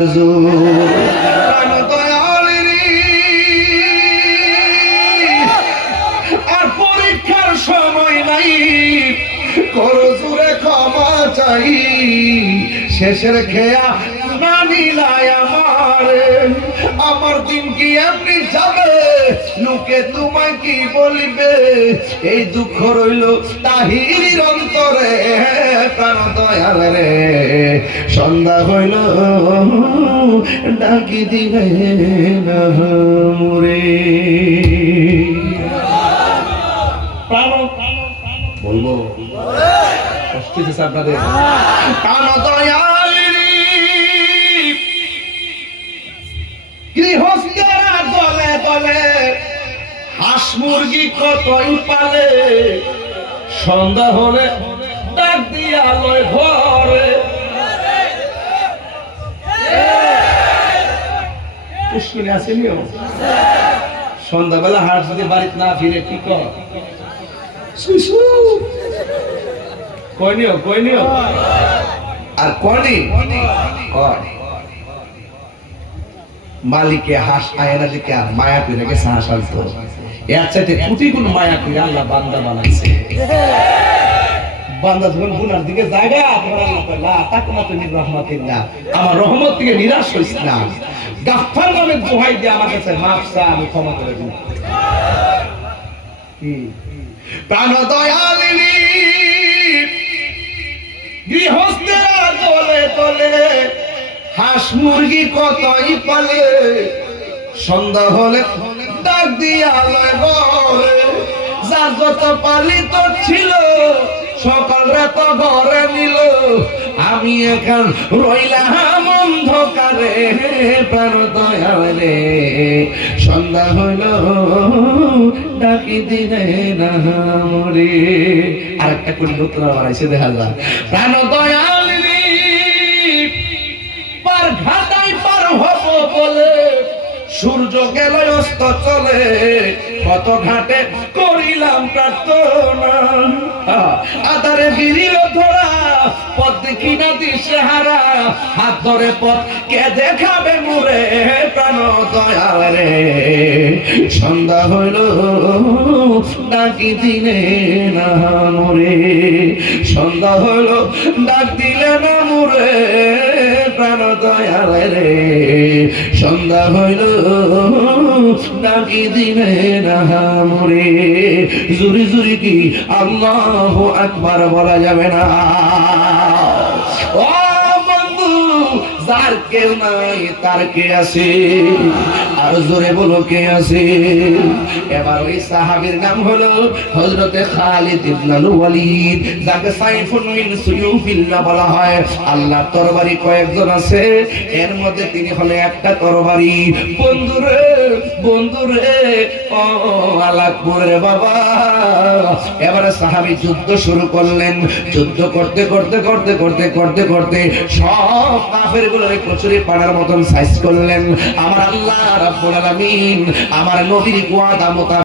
আর পরীক্ষার সময় নাই, করো জোরে ক্ষমা চাই, শেষের খেয়া না নিলাই আমার দিন কি আপনি যাবে, লোকে তোমায় কি বলিবে, এই দুঃখ রইল তাহির অন্তরে। প্রাণ দয়াল রে, সন্ধ্যা হইল ডাকি দিলে না মোরে। প্রাণ বলবো কষ্ট দিচ্ছে আপনাদের। প্রাণ দয়াল গৃহস্থেরা দলে দলে হাঁস মুরগি কতই পালে, সন্ধ্যা হলে ডাক দিয়া লয় ঘরে। পুষ্করে আসেনিও, সন্ধ্যাবেলা হাঁস যদি বাড়িতে না ফিরে কি কর, কইনিও কইনিও আর কনি মালিকে হাঁস আয়না দিকে আর মায়া করে গেছে হাঁস আনতো। এর চাইতে কোটি গুণ মায়া করে আল্লাহ বান্দা বানাইছে। বান্দা যখন গুনার দিকে জায়গা আমার রহমত থেকে নিরাশ হইস না, গাফফার নামে দোহাই দিয়ে আমার কাছে মাফ চা, আমি ক্ষমা করে দিই। প্রাণ দয়ালিনী গৃহস্থেরা দলে দলে হাঁস মুরগি কতই পালে, সন্ধ্যা হলে ডাক দিয়া লয় ঘরে। যার যত পালিত ছিল সকাল রাত ঘরে নিল, আমি এখন রইলাম অন্ধকারে। প্রাণ দয়াল রে, সন্ধ্যা হইল ডাকি দিলে না মোরে। আরেকটা কোন নতুন বানাইছে দেখা যায়। প্রাণ দয়াল রে, পার ঘাটাই পার হব বলে সূর্য গেল অস্ত চলে, কত ঘাটে করিলাম প্রার্থনা, আধারে গিরিল ধরা পথ দেখি না দিশে হারা, হাত ধরে পথ কে দেখাবে মোরে। প্রাণ দয়াল রে, সন্ধ্যা হইল ডাকি দিলে না মোরে, সন্ধ্যা হইল ডাক দিলে না মোরে। প্রাণ দয়াল রে, সন্ধ্যা হইল ডাকি দিলে না মোরে। জুরি জুরি কি আল্লাহু আকবার বলা যাবে না? ও বন্ধু, যার কেউ নাই তার কে আছে, আর জোরে বলো কে আছে। এবার ওই সাহাবীর নাম হলো হযরতে খালিদ ইবনে ওয়ালিদ, যাকে সাইফুন মিন সুয়ুফিল্লাহ বলা হয়। আল্লাহর তরবারি কয়েকজন আছে, এর মধ্যে তিনি হলো একটা তরবারি। বন্ধুরে বন্ধুরে, ও আলাকপুরের বাবা। এবারে সাহাবী যুদ্ধ শুরু করলেন। যুদ্ধ করতে করতে করতে করতে করতে করতে সব কাফেরগুলোরে কচুরি পাড়ার মতন সাইজ করলেন। আমার আল্লাহ রাব্বুল আলামিন আমার নবীর ওয়াদা মোতাবেক